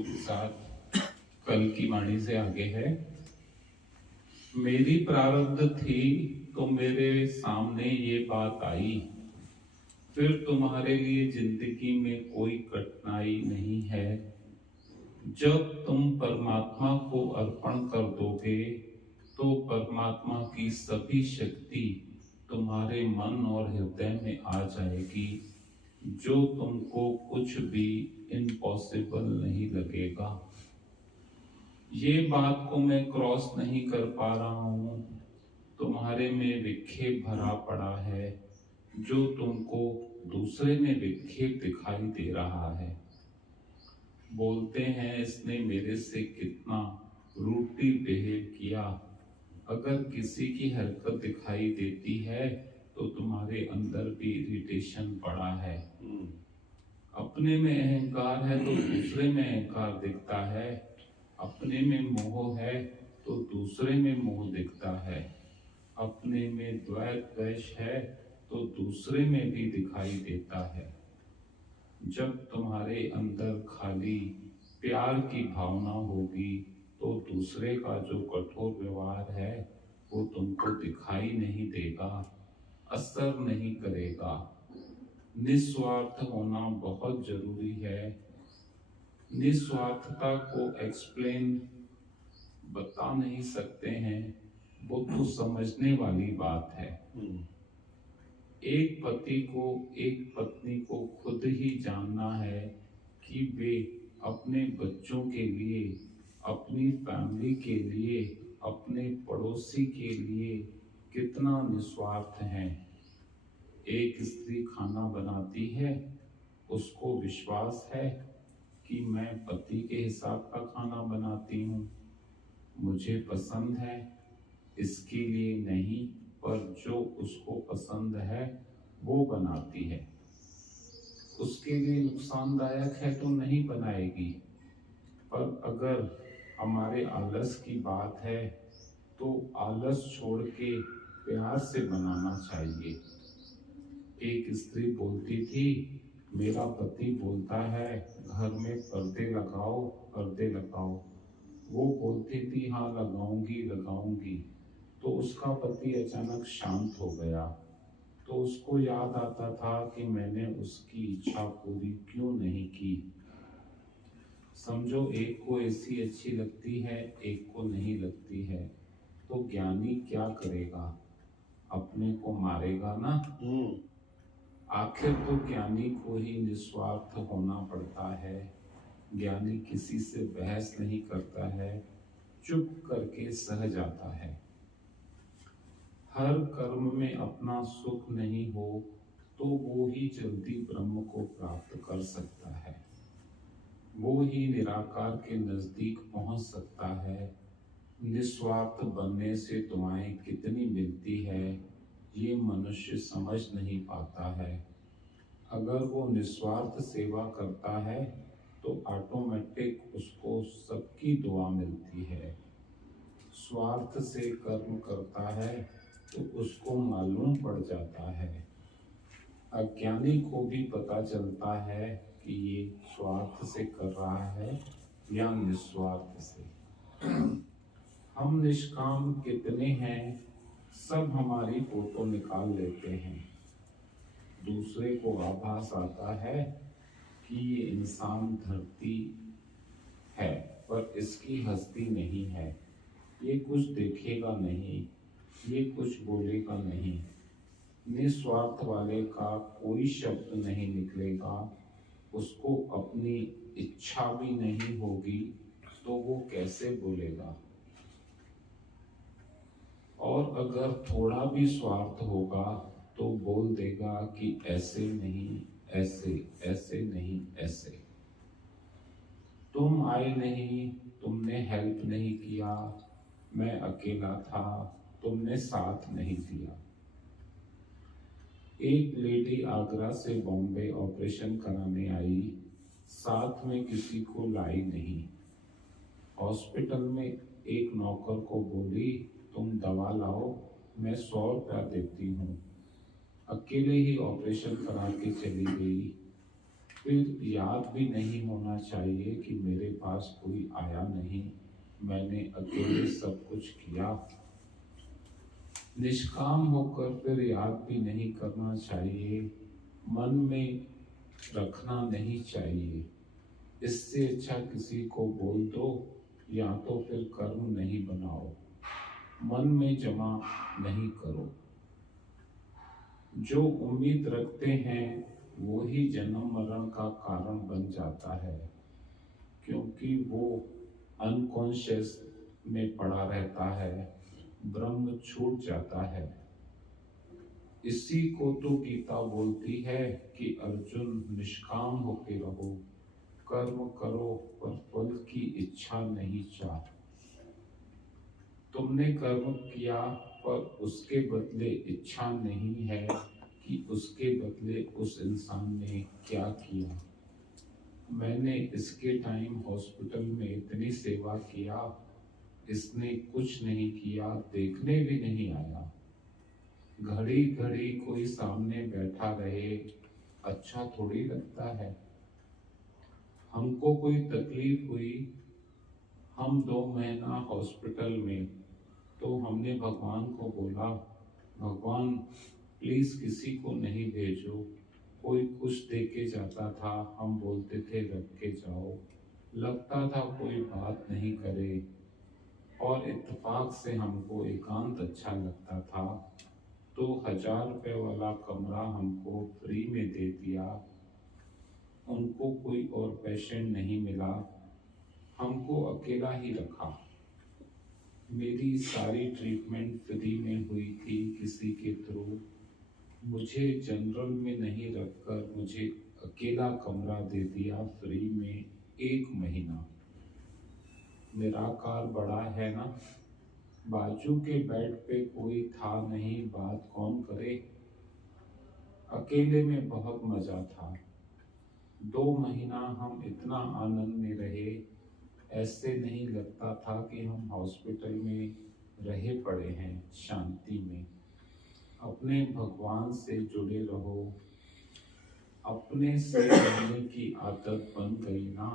बच्चों के साथ कल की वाणी से आगे है। मेरी प्रारब्ध थी तो मेरे सामने ये बात आई, फिर तुम्हारे लिए जिंदगी में कोई कठिनाई नहीं है। जब तुम परमात्मा को अर्पण कर दोगे तो परमात्मा की सभी शक्ति तुम्हारे मन और हृदय में आ जाएगी, जो तुमको कुछ भी इम्पॉसिबल नहीं लगेगा। ये बात को मैं क्रॉस नहीं कर पा रहा हूं, तुम्हारे में विक्षेप भरा पड़ा है, जो तुमको दूसरे में विक्षेप दिखाई दे रहा है। बोलते हैं इसने मेरे से कितना रूडली बिहेव किया। अगर किसी की हरकत दिखाई देती है तो तुम्हारे अंदर भी इरिटेशन पड़ा है। अपने में अहंकार है तो दूसरे में अहंकार दिखता है, अपने में मोह है तो दूसरे में मोह दिखता है, अपने में द्वेष है तो दूसरे में भी दिखाई देता है। जब तुम्हारे अंदर खाली प्यार की भावना होगी तो दूसरे का जो कठोर व्यवहार है वो तुमको दिखाई नहीं देगा, असर नहीं करेगा। निस्वार्थ होना बहुत जरूरी है। निस्वार्थता को एक्सप्लेन बता नहीं सकते हैं, वो तो समझने वाली बात है। एक पति को एक पत्नी को खुद ही जानना है कि वे अपने बच्चों के लिए, अपनी फैमिली के लिए, अपने पड़ोसी के लिए कितना निस्वार्थ हैं। एक स्त्री खाना बनाती है, उसको विश्वास है कि मैं पति के हिसाब का खाना बनाती हूँ, मुझे पसंद है, इसके लिए नहीं पर जो उसको पसंद है वो बनाती है। उसके लिए नुकसानदायक है तो नहीं बनाएगी, पर अगर हमारे आलस की बात है तो आलस छोड़ के प्यार से बनाना चाहिए। एक स्त्री बोलती थी, मेरा पति बोलता है घर में पर्दे लगाओ पर्दे लगाओ। वो बोलती थी हाँ लगाऊंगी लगाऊंगी, तो उसका पति अचानक शांत हो गया। तो उसको याद आता था कि मैंने उसकी इच्छा पूरी क्यों नहीं की। समझो एक को ऐसी अच्छी लगती है, एक को नहीं लगती है, तो ज्ञानी क्या करेगा? अपने को मारेगा ना। आखिर तो ज्ञानी को ही निस्वार्थ होना पड़ता है। ज्ञानी किसी से बहस नहीं करता है, चुप करके सह जाता है। हर कर्म में अपना सुख नहीं हो तो वो ही जल्दी ब्रह्म को प्राप्त कर सकता है, वो ही निराकार के नजदीक पहुंच सकता है। निस्वार्थ बनने से दुआएं कितनी मिलती है ये मनुष्य समझ नहीं पाता है। अगर वो निस्वार्थ सेवा करता है तो ऑटोमेटिक उसको सबकी दुआ मिलती है। स्वार्थ से कर्म करता है तो उसको मालूम पड़ जाता है। अज्ञानी को भी पता चलता है कि ये स्वार्थ से कर रहा है या निस्वार्थ से। हम निष्काम कितने हैं, सब हमारी फोटो निकाल लेते हैं। दूसरे को आभास आता है कि ये इंसान धरती है पर इसकी हस्ती नहीं है, ये कुछ देखेगा नहीं, ये कुछ बोलेगा नहीं। निस्वार्थ वाले का कोई शब्द नहीं निकलेगा, उसको अपनी इच्छा भी नहीं होगी तो वो कैसे बोलेगा। और अगर थोड़ा भी स्वार्थ होगा तो बोल देगा कि ऐसे नहीं, ऐसे, ऐसे नहीं, ऐसे। तुम आए नहीं, तुमने हेल्प नहीं किया, मैं अकेला था, तुमने साथ नहीं दिया। एक लेडी आगरा से बॉम्बे ऑपरेशन कराने आई, साथ में किसी को लाई नहीं। हॉस्पिटल में एक नौकर को बोली, तुम दवा लाओ, मैं 100 रुपया देती हूँ। अकेले ही ऑपरेशन करा के चली गई। फिर याद भी नहीं होना चाहिए कि मेरे पास कोई आया नहीं, मैंने अकेले सब कुछ किया। निष्काम होकर फिर याद भी नहीं करना चाहिए, मन में रखना नहीं चाहिए। इससे अच्छा किसी को बोल दो या तो फिर कर्म नहीं बनाओ, मन में जमा नहीं करो। जो उम्मीद रखते हैं वो ही जन्म मरण का कारण बन जाता है, क्योंकि वो अनकॉन्शियस में पड़ा रहता है, ब्रह्म छूट जाता है। इसी को तो गीता बोलती है कि अर्जुन निष्काम होके रहो, कर्म करो पर फल की इच्छा नहीं चाह। तुमने कर्म किया पर उसके बदले इच्छा नहीं है कि उसके बदले उस इंसान ने क्या किया। मैंने इसके टाइम हॉस्पिटल में इतनी सेवा किया, इसने कुछ नहीं किया, देखने भी नहीं आया। घड़ी घड़ी कोई सामने बैठा रहे, अच्छा थोड़ी लगता है। हमको कोई तकलीफ हुई, हम 2 महीना हॉस्पिटल में, तो हमने भगवान को बोला, भगवान प्लीज किसी को नहीं भेजो। कोई कुछ दे के जाता था, हम बोलते थे रख के जाओ, लगता था कोई बात नहीं करे, और इत्तेफाक से हमको एकांत अच्छा लगता था, तो 1000 रुपए वाला कमरा हमको फ्री में दे दिया। उनको कोई और पेशेंट नहीं मिला, हमको अकेला ही रखा। मेरी सारी ट्रीटमेंट फ्री में हुई थी किसी के थ्रू। मुझे जनरल में नहीं रखकर मुझे अकेला कमरा दे दिया फ्री में 1 महीना। निराकार बड़ा है ना। बाजू के बेड पे कोई था नहीं, बात कौन करे। अकेले में बहुत मजा था। 2 महीना हम इतना आनंद में रहे, ऐसे नहीं लगता था कि हम हॉस्पिटल में रहे पड़े हैं, शांति में। अपने भगवान से जुड़े रहो। अपने से रहने की आदत बन गई ना,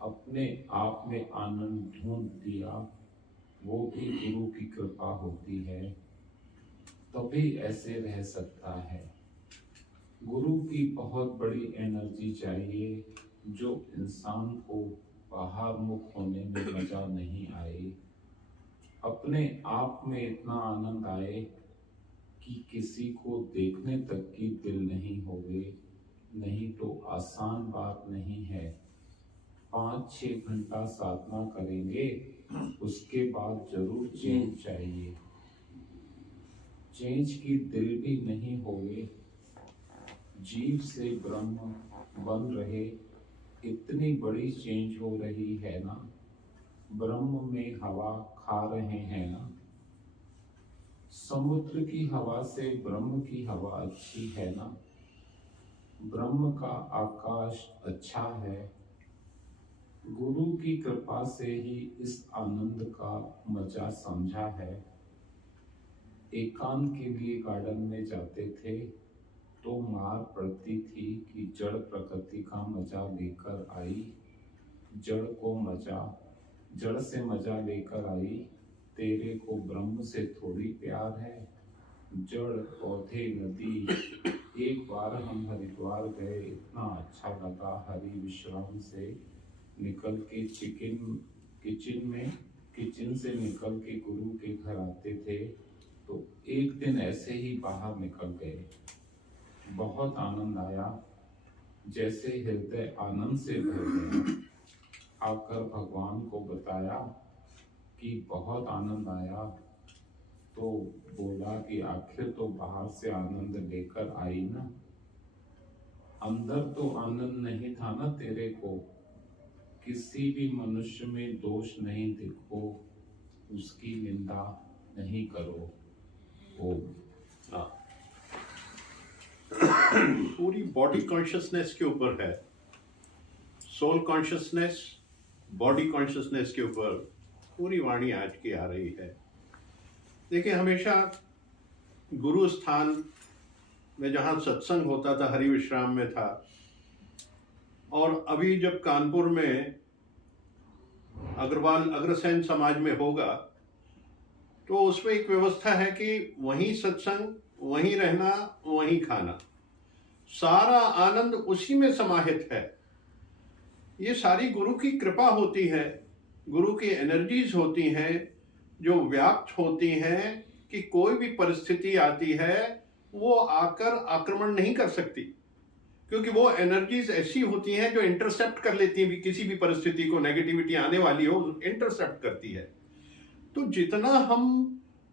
अपने आप में आनंद ढूंढ लिया, वो भी गुरु की कृपा होती है, तभी ऐसे रह सकता है। गुरु की बहुत बड़ी एनर्जी चाहिए, जो इंसान को बाहर मुख होने में मजा नहीं आए, अपने आप में इतना आनंद आए कि किसी को देखने तक की दिल नहीं होवे। नहीं तो आसान बात नहीं है। 5-6 घंटा साधना करेंगे, उसके बाद जरूर चेंज चाहिए। चेंज की दिल भी नहीं होवे, जीव से ब्रह्म बन रहे, इतनी बड़ी चेंज हो रही है ना। ब्रह्म में हवा खा रहे हैं ना। समुद्र की हवा से ब्रह्म की हवा अच्छी है ना। ब्रह्म का आकाश अच्छा है। गुरु की कृपा से ही इस आनंद का मजा समझा है। एकांत के लिए गार्डन में जाते थे तो मार पड़ती थी कि जड़ प्रकृति का मजा लेकर आई। जड़ को मजा, जड़ से मजा लेकर आई, तेरे को ब्रह्म से थोड़ी प्यार है। जड़ पौधे नदी। एक बार हम हरिद्वार गए, इतना अच्छा लगा। हरि विश्राम से निकल के किचन से निकल के गुरु के घर आते थे, तो एक दिन ऐसे ही बाहर निकल गए। बहुत आनंद आया, जैसे हृदय आनंद से भर गया। आकर भगवान को बताया कि बहुत आनंद आया, तो बोला कि आखिर तो बाहर से आनंद लेकर आई ना, अंदर तो आनंद नहीं था ना तेरे को। किसी भी मनुष्य में दोष नहीं देखो, उसकी निंदा नहीं करो। ओम। पूरी बॉडी कॉन्शियसनेस के ऊपर है, सोल कॉन्शियसनेस, बॉडी कॉन्शियसनेस के ऊपर पूरी वाणी आज की आ रही है। देखिए, हमेशा गुरु स्थान में जहाँ सत्संग होता था, हरि विश्राम में था, और अभी जब कानपुर में अग्रवाल अग्रसेन समाज में होगा तो उसमें एक व्यवस्था है कि वहीं सत्संग, वहीं रहना, वहीं खाना, सारा आनंद उसी में समाहित है। ये सारी गुरु की कृपा होती है, गुरु की एनर्जीज होती हैं जो व्याप्त होती हैं कि कोई भी परिस्थिति आती है वो आकर आक्रमण नहीं कर सकती, क्योंकि वो एनर्जीज ऐसी होती हैं जो इंटरसेप्ट कर लेती हैं, किसी भी परिस्थिति को, नेगेटिविटी आने वाली हो इंटरसेप्ट करती है। तो जितना हम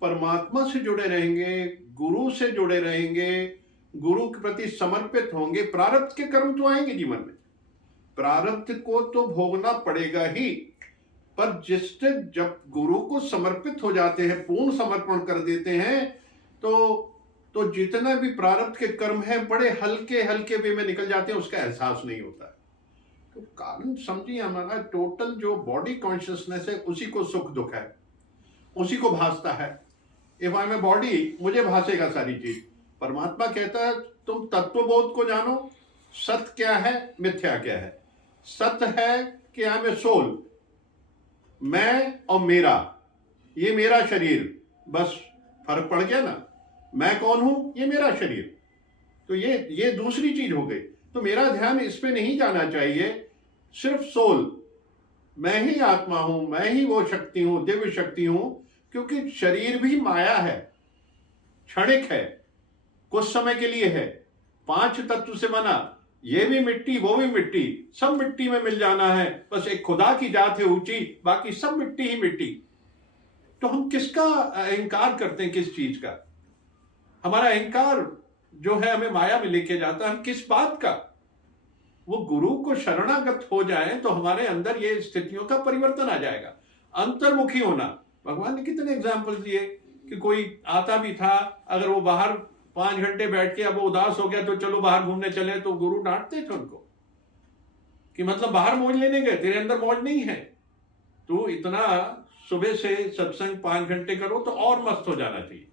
परमात्मा से जुड़े रहेंगे, गुरु से जुड़े रहेंगे, गुरु के प्रति समर्पित होंगे, प्रारब्ध के कर्म तो आएंगे जीवन में, प्रारब्ध को तो भोगना पड़ेगा ही, पर जिससे जब गुरु को समर्पित हो जाते हैं, पूर्ण समर्पण कर देते हैं, तो जितना भी प्रारब्ध के कर्म हैं बड़े हल्के हल्के वे में निकल जाते हैं, उसका एहसास नहीं होता है। तो कारण समझिए, हमारा टोटल जो बॉडी कॉन्शियसनेस है उसी को सुख दुख है, उसी को भासता है। If I am a body, मुझे भासेगा सारी चीज। परमात्मा कहता है तुम तत्वबोध को जानो, सत्य क्या है, मिथ्या क्या है। सत्य है कि आई एम ए सोल, मैं और मेरा, ये मेरा शरीर, बस फर्क पड़ गया ना, मैं कौन हूं, ये मेरा शरीर। तो ये दूसरी चीज हो गई। तो मेरा ध्यान इस पे नहीं जाना चाहिए, सिर्फ सोल, मैं ही आत्मा हूं, मैं ही वो शक्ति हूं, दिव्य शक्ति हूं, क्योंकि शरीर भी माया है, क्षणिक है, कुछ समय के लिए है, 5 तत्व से बना, ये भी मिट्टी, वो भी मिट्टी, सब मिट्टी में मिल जाना है, बस एक खुदा की जात है ऊंची, बाकी सब मिट्टी ही मिट्टी। तो हम किसका अहंकार करते हैं, किस चीज का? हमारा अहंकार जो है हमें माया में लेके जाता है, हम किस बात का? वो गुरु को शरणागत हो जाए तो हमारे अंदर ये स्थितियों का परिवर्तन आ जाएगा। अंतर्मुखी होना, भगवान ने कितने एग्जाम्पल दिए कि कोई आता भी था, अगर वो बाहर 5 घंटे बैठ के अब वो उदास हो गया तो चलो बाहर घूमने चले, तो गुरु डांटते थे उनको कि मतलब बाहर मौज लेने गए, तेरे अंदर मौज नहीं है, तू इतना सुबह से सत्संग 5 घंटे करो तो और मस्त हो जाना चाहिए,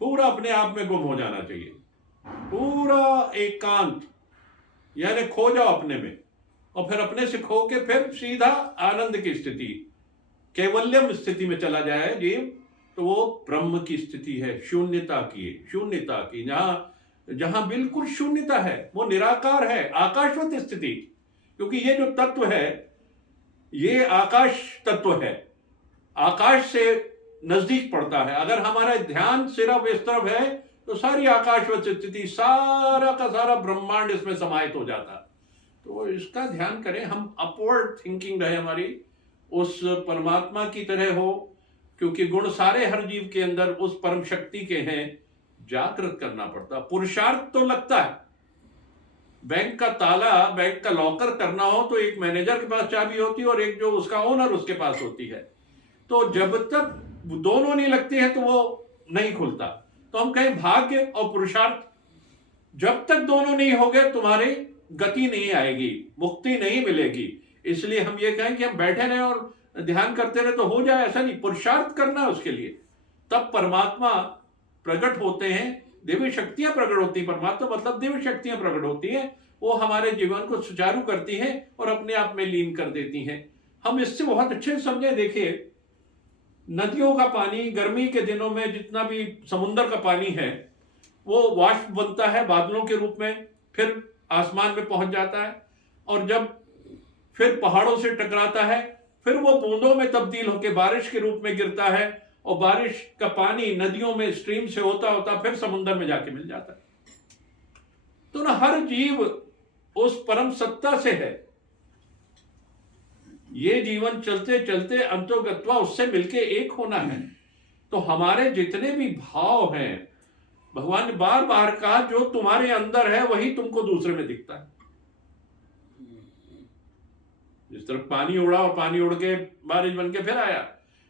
पूरा अपने आप में गुम हो जाना चाहिए, पूरा एकांत, यानी खो जाओ अपने में, और फिर अपने से खो के फिर सीधा आनंद की स्थिति, कैवल्यम स्थिति में चला जाए जीव, तो वो ब्रह्म की स्थिति है, शून्यता की, जहां बिल्कुल शून्यता है, वो निराकार है, आकाशवत स्थिति। क्योंकि ये जो तत्व है ये आकाश तत्व है, आकाश से नजदीक पड़ता है। अगर हमारा ध्यान सिर्फ इस तरफ है तो सारी आकाशवत स्थिति, सारा का सारा ब्रह्मांड इसमें समाहित हो जाता है। तो इसका ध्यान करें, हम अपवर्ड थिंकिंग रहे, हमारी उस परमात्मा की तरह हो, क्योंकि गुण सारे हर जीव के अंदर उस परम शक्ति के हैं। जागृत करना पड़ता, पुरुषार्थ तो लगता है। बैंक का ताला, बैंक का लॉकर करना हो तो एक मैनेजर के पास चाबी होती है और एक जो उसका ओनर उसके पास होती है। तो जब तक दोनों नहीं लगती है तो वो नहीं खुलता। तो हम कहें भाग्य और पुरुषार्थ, जब तक दोनों नहीं हो गए तुम्हारी गति नहीं आएगी, मुक्ति नहीं मिलेगी। इसलिए हम ये कहें कि हम बैठे रहे और ध्यान करते रहे तो हो जाए, ऐसा नहीं, पुरुषार्थ करना है उसके लिए, तब परमात्मा प्रकट होते हैं, दिव्य शक्तियां प्रकट होती हैं। परमात्मा मतलब दिव्य शक्तियां प्रकट होती हैं, वो हमारे जीवन को सुचारू करती हैं और अपने आप में लीन कर देती हैं। हम इससे बहुत अच्छे से समझे। देखिए, नदियों का पानी गर्मी के दिनों में, जितना भी समुद्र का पानी है, वो वाष्प बनता है बादलों के रूप में, फिर आसमान में पहुंच जाता है, और जब फिर पहाड़ों से टकराता है, फिर वो बूंदों में तब्दील होकर बारिश के रूप में गिरता है, और बारिश का पानी नदियों में स्ट्रीम से होता होता फिर समुद्र में जाके मिल जाता है। तो ना हर जीव उस परम सत्ता से है। ये जीवन चलते चलते अंतोगत्वा उससे मिलके एक होना है। तो हमारे जितने भी भाव हैं, भगवान ने बार बार कहा, जो तुम्हारे अंदर है वही तुमको दूसरे में दिखता है। जिस तरह पानी उड़ा और पानी उड़ के बारिश बन के फिर आया,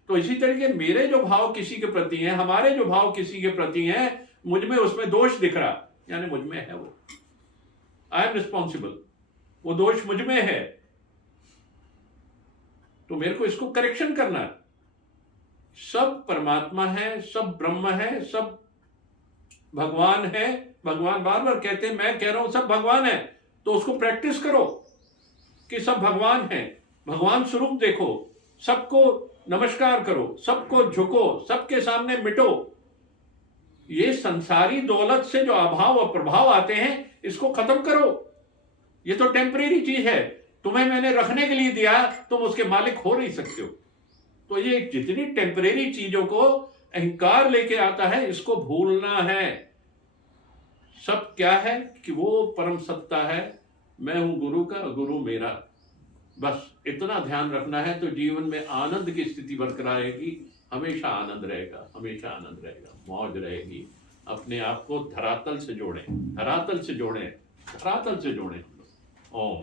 तो इसी तरीके मेरे जो भाव किसी के प्रति हैं, हमारे जो भाव किसी के प्रति हैं, मुझ में उसमें दोष दिख रहा, यानी मुझ में है वो, आई एम रिस्पॉन्सिबल, वो दोष मुझ में है, तो मेरे को इसको करेक्शन करना है। सब परमात्मा है, सब ब्रह्म है, सब भगवान है। भगवान बार बार कहते हैं, मैं कह रहा हूं सब भगवान है, तो उसको प्रैक्टिस करो। कि सब भगवान हैं, भगवान स्वरूप देखो, सबको नमस्कार करो, सबको झुको, सबके सामने मिटो। ये संसारी दौलत से जो अभाव और प्रभाव आते हैं इसको खत्म करो। ये तो टेम्परेरी चीज है, तुम्हें मैंने रखने के लिए दिया, तुम उसके मालिक हो नहीं सकते हो। तो ये जितनी टेम्परेरी चीजों को अहंकार लेके आता है, इसको भूलना है। सब क्या है कि वो परम सत्ता है, मैं हूं गुरु का, गुरु मेरा। बस इतना ध्यान रखना है तो जीवन में आनंद की स्थिति बरकरार रहेगी, हमेशा आनंद रहेगा, हमेशा आनंद रहेगा, मौज रहेगी। अपने आप को धरातल से जोड़ें, धरातल से जोड़ें, धरातल से जोड़ें। ओम।